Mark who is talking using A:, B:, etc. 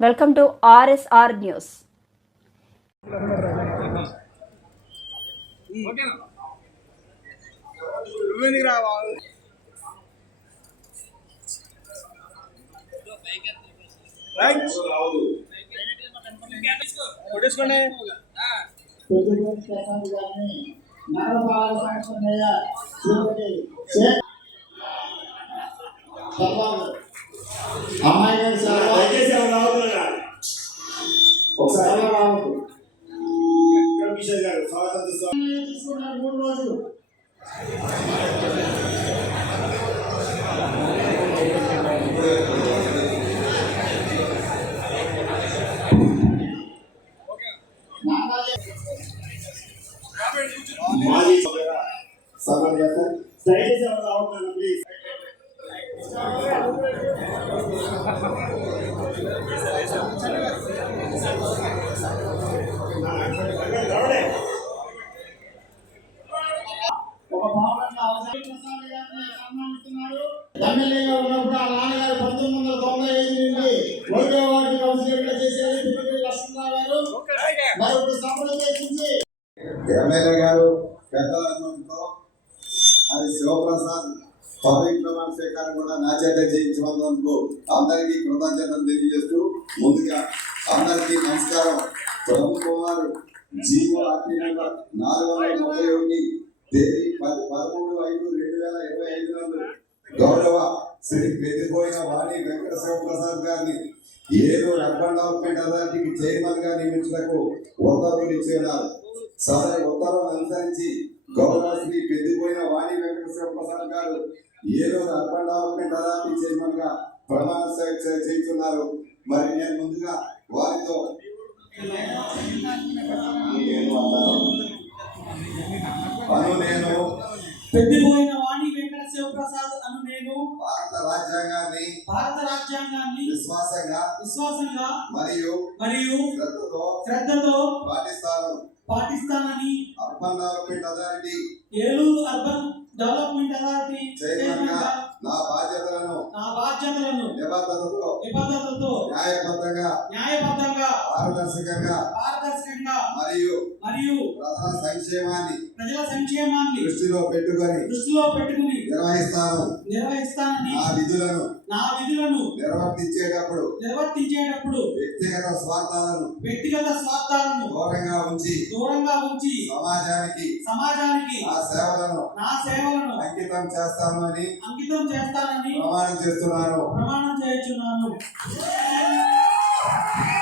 A: Welcome to RSR news
B: నువ్వెందుకు రావా right కొట్టేసుకోండి
C: Peddapalli Prasad గారిని నగరపాలక సంస్థ మేయర్ తీసుకున్నారు మూడు రోజులు
B: మాజీ చేస్తారు దయచేసి ఎవరు ప్లీజ్
C: ఒక భావనగా ప్రసాద్ గారిని సన్మానిస్తున్నారు ఎమ్మెల్యేగా ఉన్నప్పుడు ఆ నాన్నగారు పంతొమ్మిది వందల తొంభై ఐదు నుండి ఒకటో వార్డు కౌన్సిలర్గా చేసేది లక్ష్మణరావు గారు మరి ఒక సభను
D: ఎమ్మెల్యే గారు పెద్దల అది శివప్రసాద్ పబ్లిక్ ప్రమాణ స్వీకారం కూడా నా చేత చేయించినందుకు అందరికీ కృతజ్ఞతలు తెలియజేస్తూ ముందుగా అందరికీ నమస్కారం. ప్రభుత్వం వారు జీవో ఆర్టీ నెంబర్ నాలుగు వందల ముప్పై ఒకటి పదమూడు ఐదు రెండు వేల ఇరవై ఐదు నందు గౌరవ శ్రీ పెద్దపోయిన వాణి వెంకట శివప్రసాద్ గారిని ఏదో అర్బన్ డెవలప్మెంట్ అథారిటీకి చైర్మన్గా నియమించడానికి ఉత్తర్వులు ఇచ్చేనారు సదరి ఉత్తర్వులు అనుసరించి గౌరవ శ్రీ పెద్దిపోయిన వాణి వెంకట శివప్రసాద్ గారు ఏలూరు అర్బన్ డెవలప్మెంట్ అథారిటీ చైర్మన్గా ప్రమాణ చేస్తున్నారు మరి నేను ముందుగా వారితో
E: పెద్దిపోయిన వాణి వెంకట శివప్రసాద్ అను నేను
D: భారత రాజ్యాంగాన్ని
E: భారత రాజ్యాంగాన్ని
D: విశ్వాసంగా
E: విశ్వాసంగా
D: మరియు
E: మరియు
D: శ్రద్ధతో
E: శ్రద్ధతో
D: పాటిస్తాను.
E: పాటిస్తానని
D: urban
E: development authority Eluru urban
D: development authority
E: చైర్మన్గా
D: నా బాధ్యతలను
E: నా బాధ్యతలను
D: నిబద్ధతతో
E: నిబద్ధతతో
D: న్యాయబద్ధంగా
E: న్యాయబద్ధంగా
D: పారదర్శకంగా
E: పారదర్శకంగా
D: మరియు
E: మరియు
D: ప్రజల సంక్షేమాన్ని
E: ప్రజల సంక్షేమాన్ని
D: దృష్టిలో పెట్టుకొని
E: దృష్టిలో పెట్టుకుని
D: నిర్వహిస్తాను.
E: నిర్వహిస్తానని
D: నా విధులను
E: నా విధులను
D: నిర్వర్తించేటప్పుడు
E: నిర్వర్తించేటప్పుడు
D: వ్యక్తిగత స్వార్థాలను
E: వ్యక్తిగత స్వార్థాలను
D: దూరంగా ఉంచి
E: దూరంగా ఉంచి
D: సమాజానికి
E: సమాజానికి
D: నా సేవలను
E: నా సేవలను
D: అంకితం చేస్తాను అని
E: అంకితం చేస్తానని
D: ప్రమాణం చేస్తున్నాను.
E: ప్రమాణం చేయుచున్నాను Yeah.